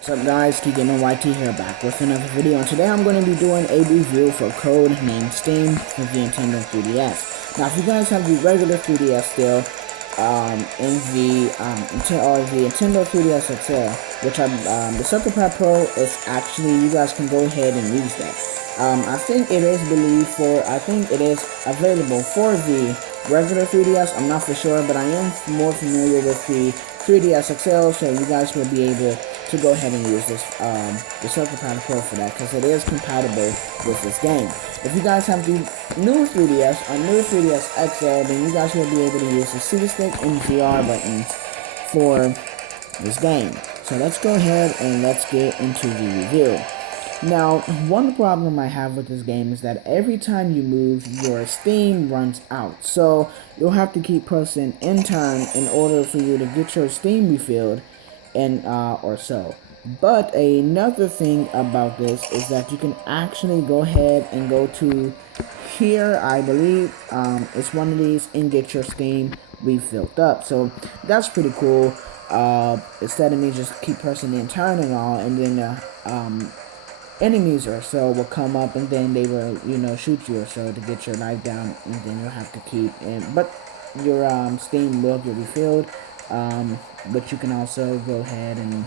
What's up guys, Keegan YT here back with another video, and today I'm going to be doing a review for code named Steam for the Nintendo 3DS. Now if you guys have the regular 3DS still, in the Nintendo 3DS XL, which the Circle Pad Pro is actually, you guys can go ahead and use that. I think it is available for the regular 3DS. I'm not for sure, but I am more familiar with the 3DS XL, so you guys will be able to go ahead and use this, the Circle Pad Pro for that, because it is compatible with this game. If you guys have the new 3DS or new 3DS XL, then you guys will be able to use the C-Stick and VR buttons for this game. So let's go ahead and let's get into the review. Now, one problem I have with this game is that every time you move, your Steam runs out. So you'll have to keep pressing N-turn in order for you to get your Steam refilled, and or so. But another thing about this is that you can actually go ahead and go to here, I believe it's one of these, and get your Steam refilled up. So that's pretty cool. Instead of me just keep pressing the N-turn and all, and then enemies or so will come up, and then they will, shoot you or so to get your life down, and then you'll have to keep but your Steam will get refilled. But you can also go ahead and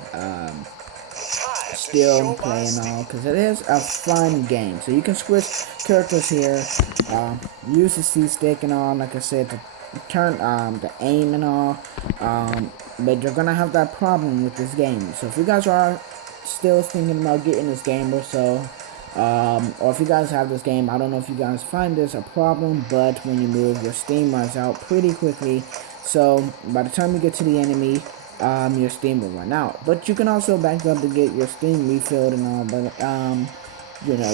still play and all, because it is a fun game. So you can switch characters here, use the C-Stick and all, like I said, to turn the aim and all, but you're gonna have that problem with this game. So if you guys are still thinking about getting this game or so, or if you guys have this game, I don't know if you guys find this a problem, but when you move, your Steam runs out pretty quickly. So by the time you get to the enemy, your Steam will run out. But you can also back up to get your Steam refilled and all, but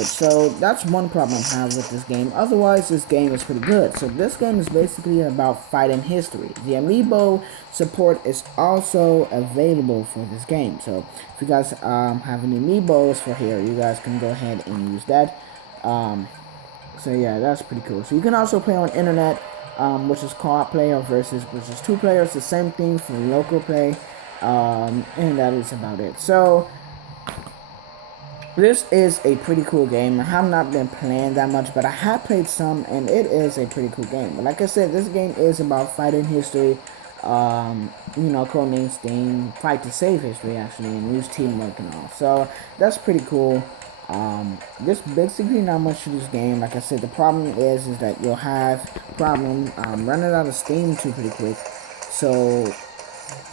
so that's one problem I have with this game. Otherwise, this game is pretty good. So this game is basically about fighting history. The amiibo support is also available for this game. So if you guys have any amiibos for here, you guys can go ahead and use that. So yeah, that's pretty cool. So you can also play on internet, which is co-op player versus, which is 2 players. The same thing for local play, and that is about it. So this is a pretty cool game. I have not been playing that much, but I have played some, and it is a pretty cool game. But like I said, this game is about fighting history, codename Steam, fight to save history actually, and use teamwork and all. So that's pretty cool. There's basically not much to this game. Like I said, the problem is that you'll have problem running out of Steam too pretty quick. So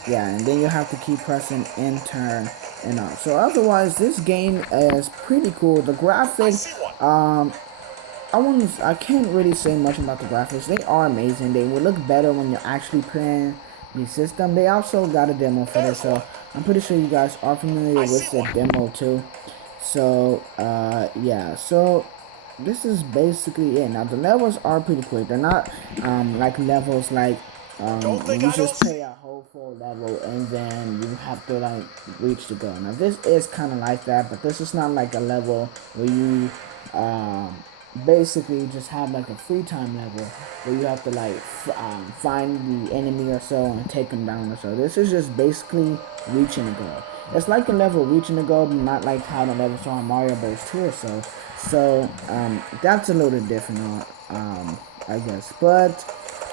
yeah, and then you have to keep pressing N-turn and all. So otherwise, this game is pretty cool. The graphics, I can't really say much about the graphics. They are amazing. They will look better when you're actually playing the system. They also got a demo for this, so I'm pretty sure you guys are familiar with the demo too. So yeah, so this is basically it. Now the levels are pretty quick. They're not like levels like you just play a whole full level and then you have to like reach the goal. Now this is kind of like that, but this is not like a level where you basically just have like a free time level where you have to like find the enemy or so and take them down or so. This is just basically reaching a goal. It's like a level reaching a goal, but not like how the levels are on Mario Bros 2 or so. So that's a little different, I guess. But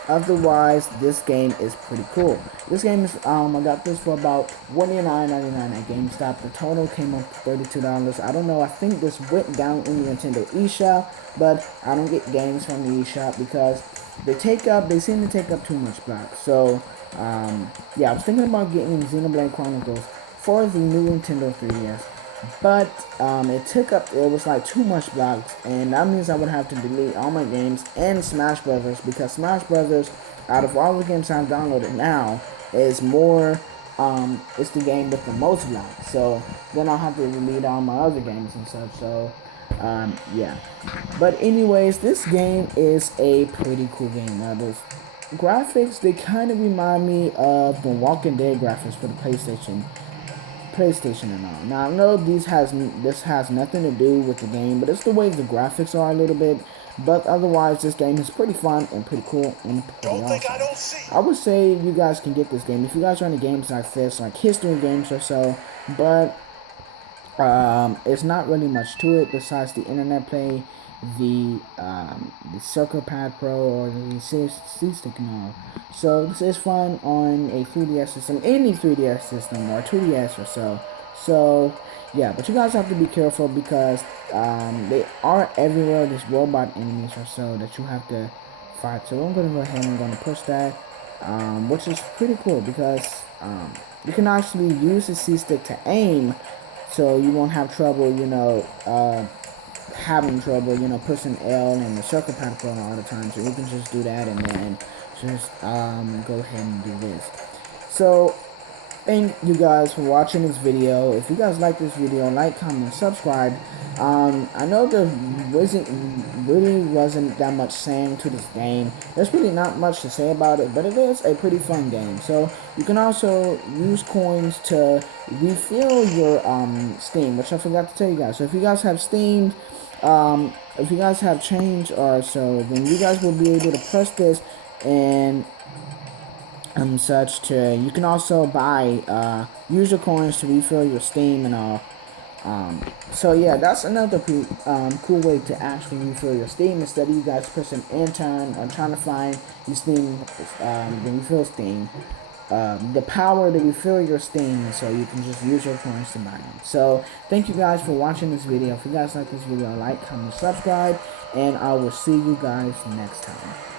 otherwise, this game is pretty cool. This game is, I got this for about $29.99 at GameStop. The total came up to $32. I don't know, I think this went down in the Nintendo eShop, but I don't get games from the eShop because they seem to take up too much block. So, yeah, I was thinking about getting Xenoblade Chronicles for the new Nintendo 3DS. But it was like too much blocks, and that means I would have to delete all my games and Smash Brothers, because Smash Brothers, out of all the games I've downloaded now, is it's the game with the most blocks. So then I'll have to delete all my other games and stuff. So yeah. But anyways, this game is a pretty cool game. Now those graphics, they kind of remind me of the Walking Dead graphics for the PlayStation and all. Now I know this has nothing to do with the game, but it's the way the graphics are a little bit. But otherwise, this game is pretty fun and pretty cool and pretty awesome. I would say you guys can get this game if you guys are into games like this, like history games or so. But It's not really much to it besides the internet play, the Circle Pad Pro, or the C-Stick and all. So this is fun on a 3DS system, any 3DS system, or 2DS or so. So yeah, but you guys have to be careful because they are everywhere. These robot enemies or so that you have to fight. So I'm gonna go ahead and I'm gonna push that, which is pretty cool because you can actually use the C-Stick to aim, so you won't have trouble, having trouble, pushing L and the circle pad pro all the time. So you can just do that and then just go ahead and do this. So thank you guys for watching this video. If you guys like this video, like, comment, subscribe. I know there really wasn't that much saying to this game. There's really not much to say about it, but it is a pretty fun game. So you can also use coins to refill your Steam, which I forgot to tell you guys. So if you guys have Steam, if you guys have change or so, then you guys will be able to press this and such to. You can also buy use your coins to refill your Steam and all. So yeah, that's another cool way to actually refill your Steam instead of you guys pressing enter or trying to find your Steam, the refill Steam. The power to refill your Steam, so you can just use your coins to buy them. So thank you guys for watching this video. If you guys like this video, like, comment, subscribe, and I will see you guys next time.